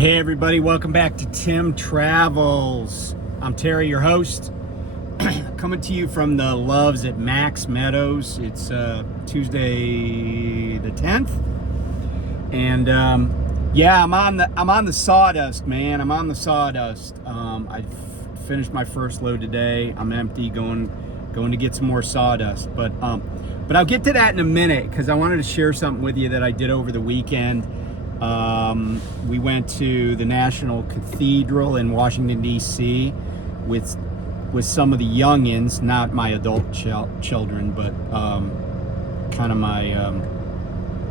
Hey everybody, welcome back to Tim Travels. I'm Terry, your host, coming to you from the Loves at Max Meadows. It's Tuesday the 10th, and yeah, I'm on the Sawdust, man. I'm on the Sawdust. I finished my first load today. I'm empty, going to get some more sawdust, but I'll get to that in a minute because I wanted to share something with you that I did over the weekend. We went to the National Cathedral in Washington, D.C. with some of the youngins, not my adult children, but kind of my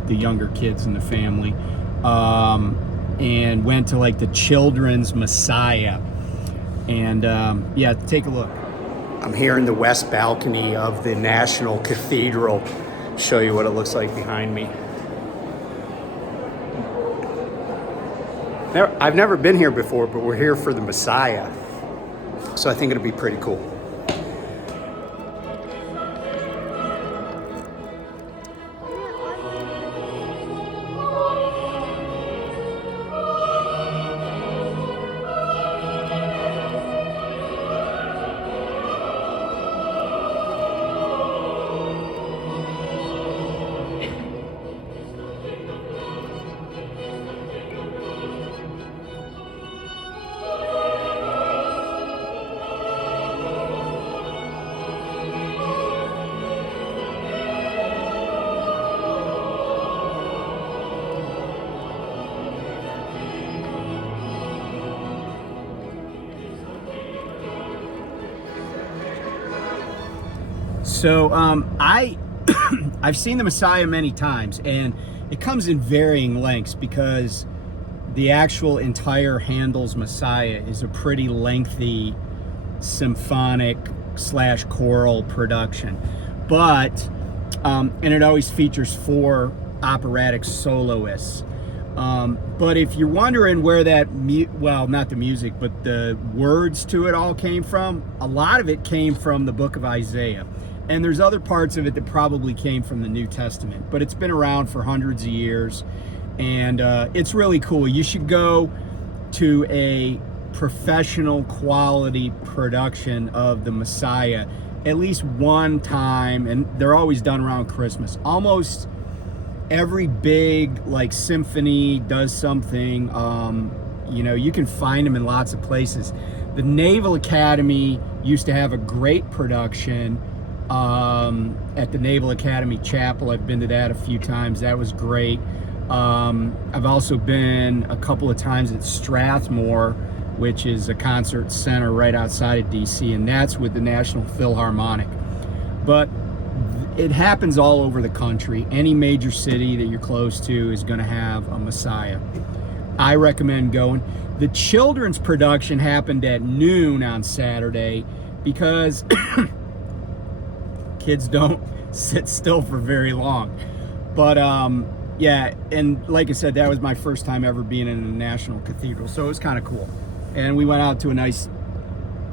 the younger kids in the family, and went to like the Children's Messiah. And yeah, take a look. I'm here in the west balcony of the National Cathedral. Show you what it looks like behind me. I've never been here before, but we're here for the Messiah. So I think it'll be pretty cool. So I've seen the Messiah many times, and it comes in varying lengths because the actual entire Handel's Messiah is a pretty lengthy symphonic / choral production, but and it always features 4 operatic soloists. But if you're wondering where that, well, not the music, but the words to it all came from, a lot of it came from the book of Isaiah. And there's other parts of it that probably came from the New Testament, but it's been around for hundreds of years, and it's really cool. You should go to a professional quality production of the Messiah at least one time, and they're always done around Christmas. Almost every big like symphony does something. You can find them in lots of places. The Naval Academy used to have a great production at the Naval Academy Chapel. I've been to that a few times. That was great. I've also been a couple of times at Strathmore, which is a concert center right outside of DC, and that's with the National Philharmonic. But it happens all over the country. Any major city that you're close to is going to have a Messiah. I recommend going. The children's production happened at noon on Saturday because kids don't sit still for very long. But yeah, and like I said, that was my first time ever being in a National Cathedral, so it was kind of cool. And we went out to a nice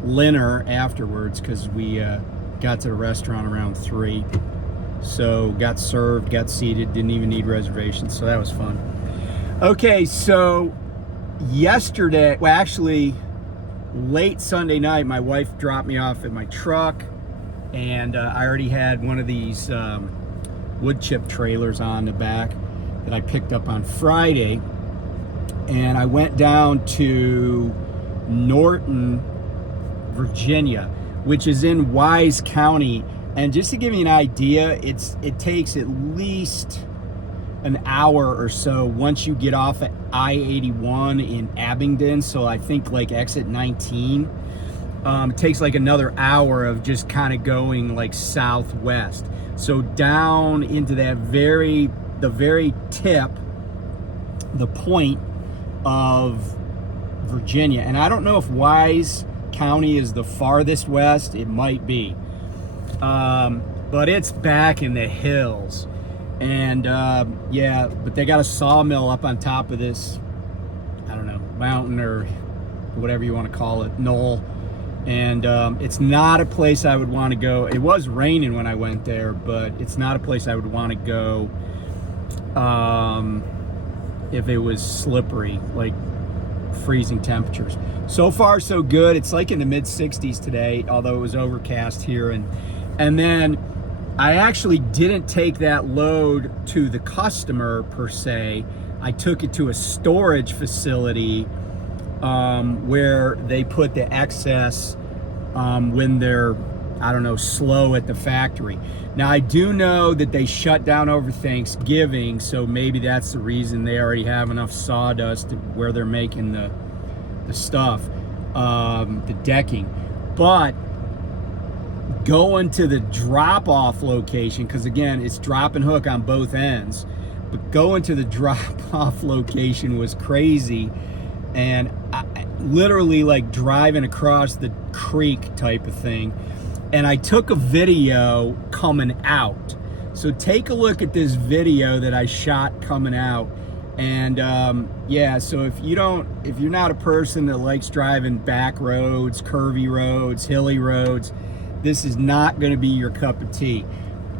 dinner afterwards because we got to the restaurant around 3. So got served, got seated, didn't even need reservations, so that was fun. Okay, so yesterday, well actually late Sunday night, my wife dropped me off at my truck, and I already had one of these wood chip trailers on the back that I picked up on Friday, and I went down to Norton, Virginia, which is in Wise County. And just to give you an idea, it takes at least an hour or so once you get off at I-81 in Abingdon. So I think like exit 19. It takes like another hour of just kind of going like southwest. So down into that the very tip, the point of Virginia. And I don't know if Wise County is the farthest west. It might be. But it's back in the hills. And yeah, but they got a sawmill up on top of this, I don't know, mountain or whatever you want to call it, knoll. And it's not a place I would want to go. It was raining when I went there, but it's not a place I would want to go if it was slippery. Like freezing temperatures. So far so good. It's like in the mid 60s today, although it was overcast here. And then I actually didn't take that load to the customer per se. I took it to a storage facility where they put the excess when they're, I don't know, slow at the factory. Now I do know that they shut down over Thanksgiving, so maybe that's the reason they already have enough sawdust where they're making the stuff, the decking. But going to the drop-off location, because again, it's drop and hook on both ends, but going to the drop-off location was crazy. And I, literally like driving across the creek type of thing. And I took a video coming out. So take a look at this video that I shot coming out. And yeah, so if you're not a person that likes driving back roads, curvy roads, hilly roads, this is not going to be your cup of tea.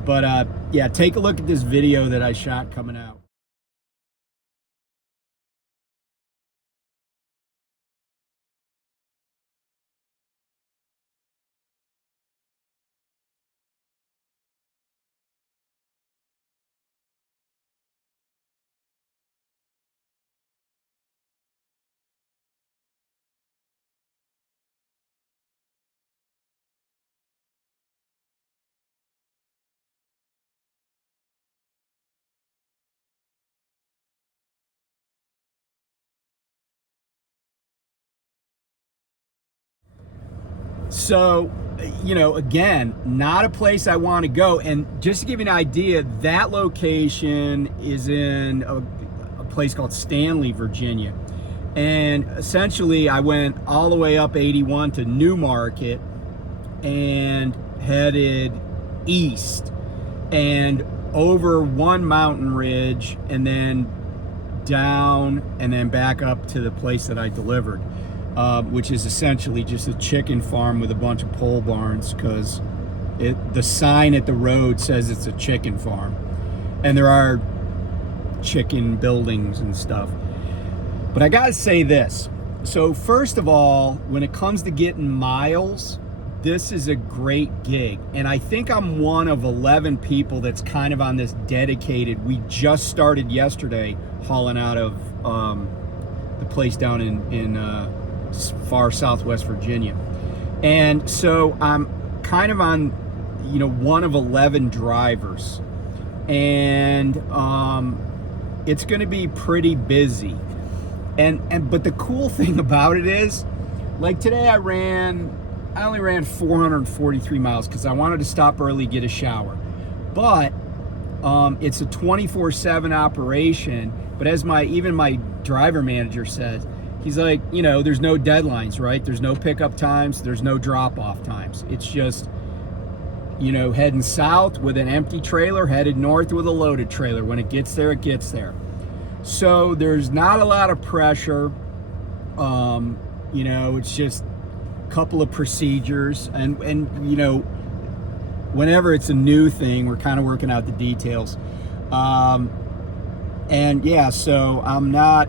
But yeah, take a look at this video that I shot coming out. So, you know, again, not a place I want to go. And just to give you an idea, that location is in a place called Stanley, Virginia. And essentially, I went all the way up 81 to Newmarket and headed east and over one mountain ridge and then down and then back up to the place that I delivered. Which is essentially just a chicken farm with a bunch of pole barns, because the sign at the road says it's a chicken farm, and there are chicken buildings and stuff. But I gotta say this. So first of all, when it comes to getting miles, this is a great gig. And I think I'm one of 11 people that's kind of on this dedicated. We just started yesterday hauling out of the place down in far southwest Virginia. And so I'm kind of on, you know, one of 11 drivers. And it's going to be pretty busy. But the cool thing about it is, like today I only ran 443 miles because I wanted to stop early, get a shower. But it's a 24/7 operation. But as even my driver manager says, he's like, you know, there's no deadlines, right? There's no pickup times. There's no drop-off times. It's just, you know, heading south with an empty trailer, headed north with a loaded trailer. When it gets there, it gets there. So there's not a lot of pressure. You know, it's just a couple of procedures. And you know, whenever it's a new thing, we're kind of working out the details. And yeah, so I'm not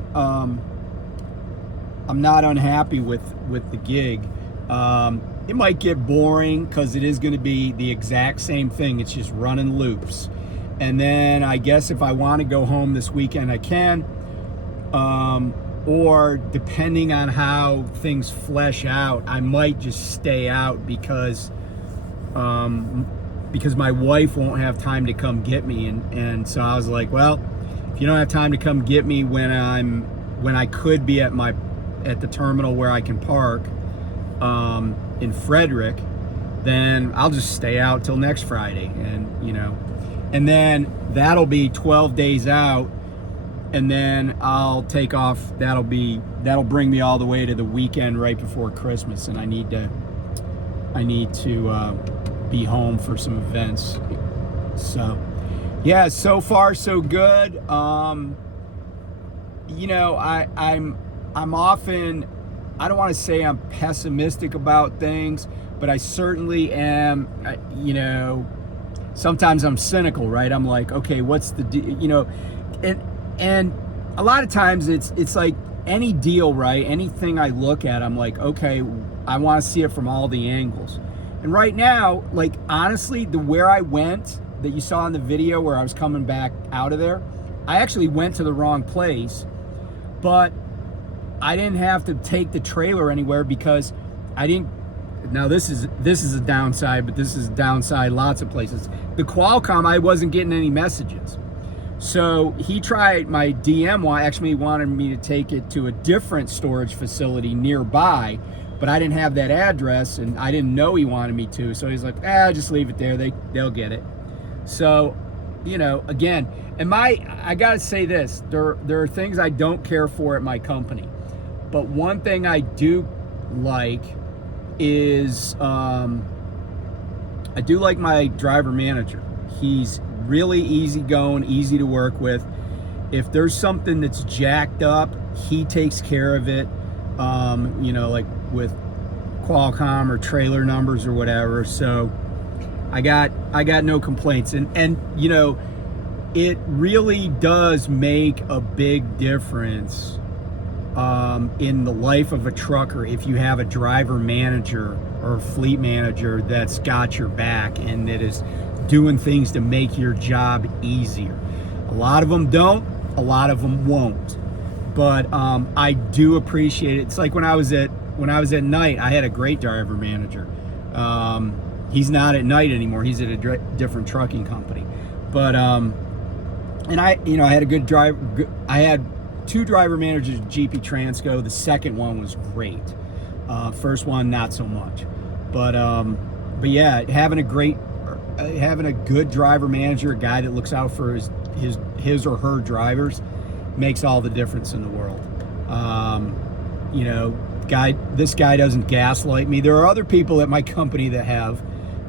unhappy with the gig. It might get boring because it is going to be the exact same thing. It's just running loops. And then I guess if I want to go home this weekend, I can. Or depending on how things flesh out, I might just stay out because my wife won't have time to come get me. And so I was like, well, if you don't have time to come get me when I could be at the terminal where I can park in Frederick, then I'll just stay out till next Friday. And you know, and then that'll be 12 days out, and then I'll take off. That'll bring me all the way to the weekend right before Christmas, and I need to be home for some events. So yeah, so far so good. You know, I'm often, I don't want to say I'm pessimistic about things, but I certainly am. You know, sometimes I'm cynical, right? I'm like, okay, what's the, you know, and a lot of times it's like any deal, right? Anything I look at, I'm like, okay, I want to see it from all the angles. And right now, like, honestly, where I went that you saw in the video where I was coming back out of there, I actually went to the wrong place, but I didn't have to take the trailer anywhere because I didn't. Now this is a downside, but this is a downside lots of places. The Qualcomm, I wasn't getting any messages. So he tried, my DM actually wanted me to take it to a different storage facility nearby, but I didn't have that address and I didn't know he wanted me to. So he's like, just leave it there. They'll get it. So, you know, again, and I gotta say this, there are things I don't care for at my company. But one thing I do like is, I do like my driver manager. He's really easygoing, easy to work with. If there's something that's jacked up, he takes care of it. You know, like with Qualcomm or trailer numbers or whatever. So I got no complaints. And you know, it really does make a big difference in the life of a trucker if you have a driver manager or a fleet manager that's got your back and that is doing things to make your job easier. A lot of them don't, a lot of them won't, but I do appreciate it. It's like when I was at night, I had a great driver manager. He's not at night anymore. He's at a different trucking company, but and I had a good driver. I had 2 driver managers at GP Transco. The second one was great. First one, not so much. But yeah, having a good driver manager, a guy that looks out for his or her drivers, makes all the difference in the world. You know, this guy doesn't gaslight me. There are other people at my company that have,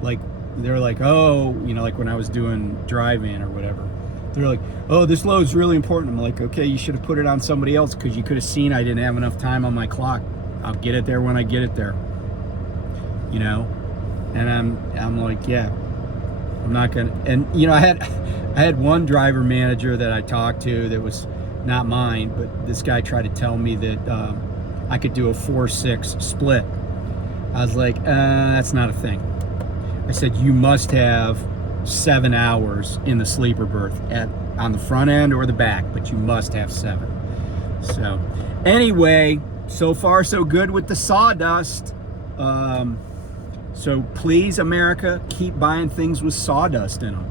like, they're like, oh, you know, like when I was doing drive-in or whatever, they're like, oh, this load's really important. I'm like, okay, you should have put it on somebody else because you could have seen I didn't have enough time on my clock. I'll get it there when I get it there, you know. And I'm like, yeah, I'm not gonna. And you know, I had one driver manager that I talked to that was not mine, but this guy tried to tell me that I could do a 4-6 split. I was like, that's not a thing. I said, you must have 7 hours in the sleeper berth on the front end or the back, but you must have 7. So anyway, so far so good with the Sawdust. So please, America, keep buying things with sawdust in them,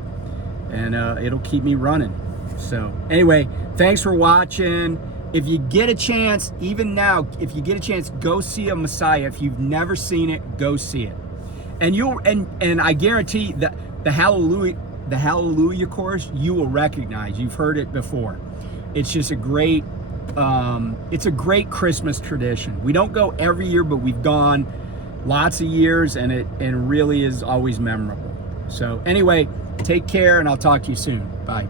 and it'll keep me running. So anyway, thanks for watching. If you get a chance, even now, if you get a chance, go see a Messiah. If you've never seen it, go see it. And and I guarantee that the Hallelujah chorus you will recognize. You've heard it before. It's just a great Christmas tradition. We don't go every year, but we've gone lots of years, and it really is always memorable. So anyway, take care, and I'll talk to you soon. Bye.